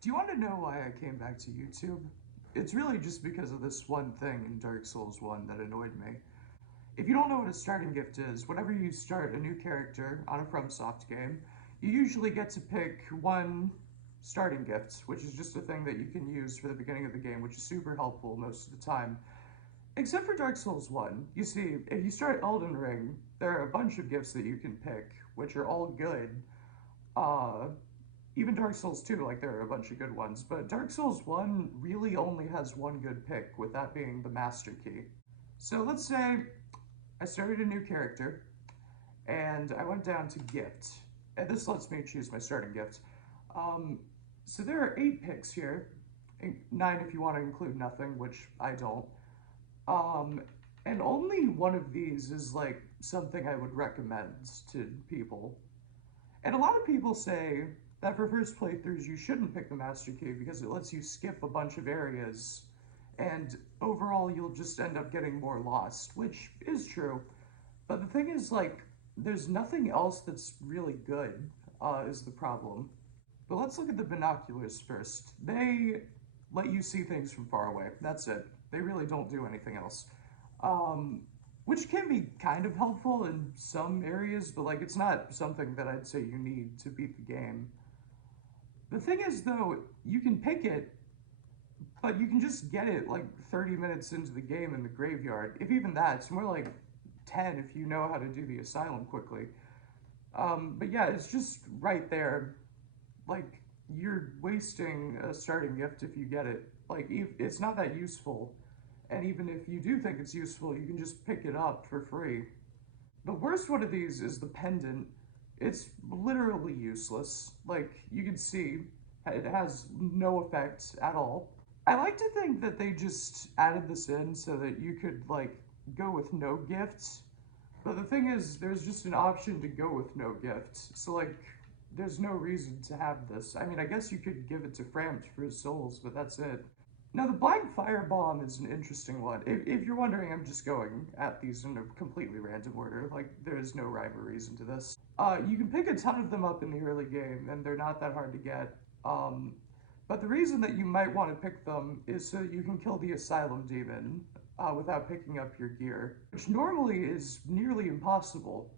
Do you want to know why I came back to YouTube? It's really just because of this one thing in Dark Souls 1 that annoyed me. If you don't know what a starting gift is, whenever you start a new character on a FromSoft game, you usually get to pick one starting gift, which is just a thing that you can use for the beginning of the game, which is super helpful most of the time. Except for Dark Souls 1. You see, if you start Elden Ring, there are a bunch of gifts that you can pick, which are all good. Uh, Even Dark Souls 2, like there are a bunch of good ones, but Dark Souls 1 really only has one good pick, with that being the Master Key. So let's say I started a new character, and I went down to Gift, and this lets me choose my starting gift. Um, so there are 8 picks here, 9 if you want to include nothing, which I don't. Um, and only one of these is like something I would recommend to people. And a lot of people say that for first playthroughs you shouldn't pick the Master Key because it lets you skip a bunch of areas, and overall you'll just end up getting more lost, which is true. But the thing is, like, there's nothing else that's really good, is the problem. But let's look at the binoculars first. They let you see things from far away. That's it. They really don't do anything else. Um, which can be kind of helpful in some areas, but like it's not something that I'd say you need to beat the game. The thing is, though, you can pick it, but you can just get it like 30 minutes into the game in the graveyard. If even that, it's more like 10 if you know how to do the asylum quickly. But yeah, it's just right there. Like, you're wasting a starting gift if you get it. Like, it's not that useful. And even if you do think it's useful, you can just pick it up for free. The worst one of these is the Pendant. It's literally useless. Like, you can see, it has no effect at all. I like to think that they just added this in so that you could, like, go with no gifts. But the thing is, there's just an option to go with no gifts. So, like, there's no reason to have this. I mean, I guess you could give it to Frampt for his souls, but that's it. Now, the Black Firebomb is an interesting one. If you're wondering, I'm just going at these in a completely random order. Like, there is no rhyme or reason to this. You can pick a ton of them up in the early game, and they're not that hard to get. But the reason that you might want to pick them is so that you can kill the Asylum Demon without picking up your gear, which normally is nearly impossible.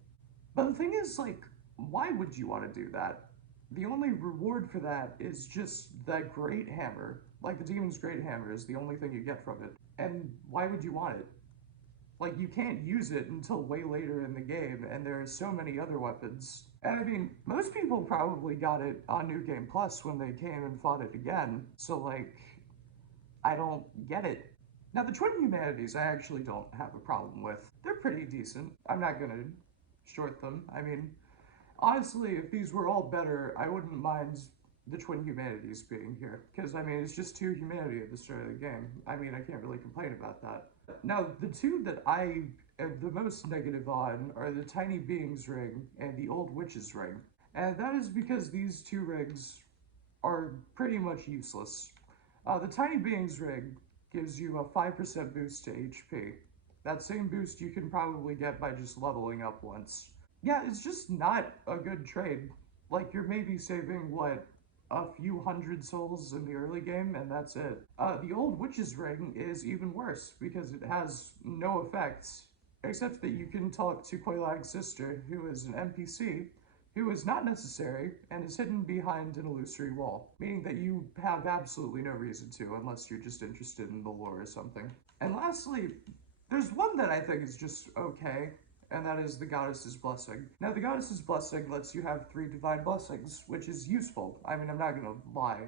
But the thing is, like, why would you want to do that? The only reward for that is just that great hammer. Like, the demon's great hammer is the only thing you get from it. And why would you want it? Like, you can't use it until way later in the game, and there are so many other weapons. And I mean, most people probably got it on New Game Plus when they came and fought it again, so like, I don't get it. Now, the Twin Humanities I actually don't have a problem with. They're pretty decent. I'm not gonna short them. I mean, honestly, if these were all better, I wouldn't mind the Twin Humanities being here. Because, I mean, it's just 2 humanity at the start of the game. I mean, I can't really complain about that. Now, the 2 that I am the most negative on are the Tiny Beings Ring and the Old Witch's Ring. And that is because these 2 rings are pretty much useless. The Tiny Beings Ring gives you a 5% boost to HP. That same boost you can probably get by just leveling up once. Yeah, it's just not a good trade. Like, you're maybe saving, what, a few hundred souls in the early game, and that's it. The Old Witch's Ring is even worse, because it has no effects, except that you can talk to Quaylag's sister, who is an NPC, who is not necessary, and is hidden behind an illusory wall, meaning that you have absolutely no reason to, unless you're just interested in the lore or something. And lastly, there's one that I think is just okay, and that is the Goddess's Blessing. Now, the Goddess's Blessing lets you have 3 divine blessings, which is useful. I mean, I'm not gonna lie.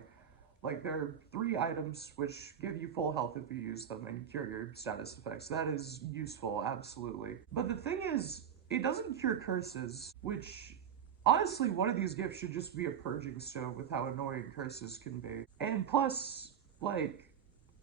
Like, there are 3 items which give you full health if you use them and cure your status effects. That is useful, absolutely. But the thing is, it doesn't cure curses, which, honestly, one of these gifts should just be a purging stone with how annoying curses can be. And plus, like,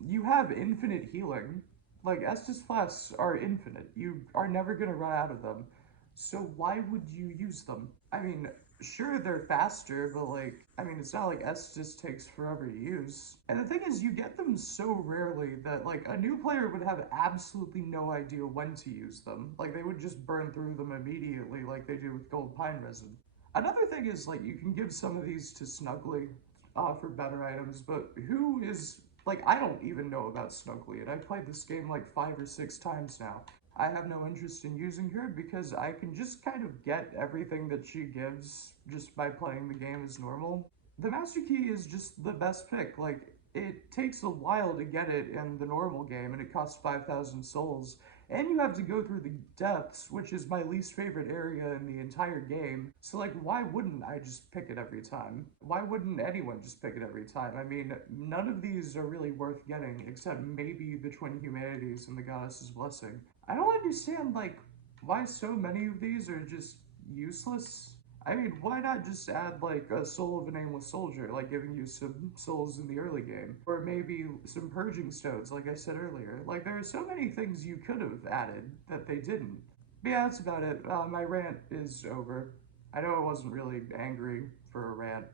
you have infinite healing. Like, Estus Flasks are infinite. You are never gonna run out of them. So why would you use them? I mean, sure, they're faster, but like, I mean, it's not like Estus takes forever to use. And the thing is, you get them so rarely that like a new player would have absolutely no idea when to use them. Like, they would just burn through them immediately like they do with gold pine resin. Another thing is, like, you can give some of these to Snugly. offer better items, but who is, like, I don't even know about Snugly, and I've played this game like 5 or 6 times now. I have no interest in using her because I can just kind of get everything that she gives just by playing the game as normal. The Master Key is just the best pick. Like, it takes a while to get it in the normal game, and it costs 5,000 souls. And you have to go through the depths, which is my least favorite area in the entire game. So, like, why wouldn't I just pick it every time? Why wouldn't anyone just pick it every time? I mean, none of these are really worth getting, except maybe the Twin Humanities and the Goddess's Blessing. I don't understand, like, why so many of these are just useless. I mean, why not just add like a soul of a nameless soldier, like giving you some souls in the early game? Or maybe some purging stones, like I said earlier. Like, there are so many things you could have added that they didn't. But yeah, that's about it. My rant is over. I know I wasn't really angry for a rant,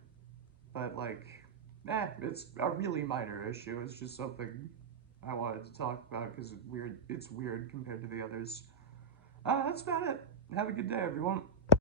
but like, it's a really minor issue. It's just something I wanted to talk about because it's weird compared to the others. That's about it. Have a good day, everyone.